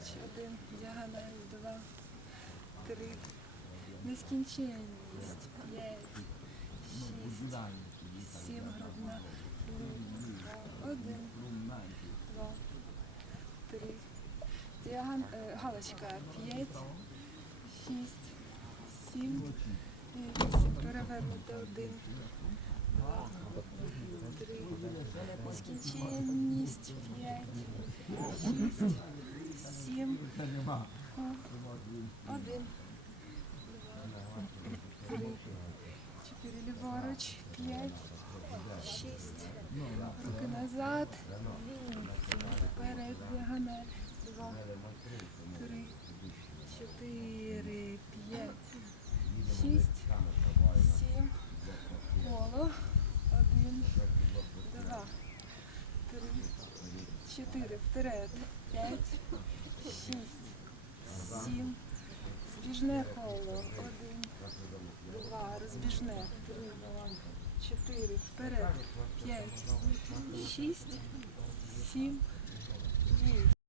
Ліворуч. Один. Діагональ. Два. Три. Нескінченність. П'ять. Шість. Сім. Грудна. Один. Два. Три. Діагон... е, галочка. П'ять. Шість. Сім. Вісім. Перевернути. Один. Два. Три. Нескінченність. П'ять. Шість. Сім. Один. Два. Три. Чотири. Ліворуч. П'ять. Шість. Руки назад. Вперед. Діагональ. Два. Три. Чотири. П'ять. Шість. Сім. Коло. Один. Два. Три. Чотири. Вперед. П'ять. Шість. Сім. Збіжне коло. Один. Два. Розбіжне. Три. Чотири. Вперед. П'ять. Шість. Сім. Вісім.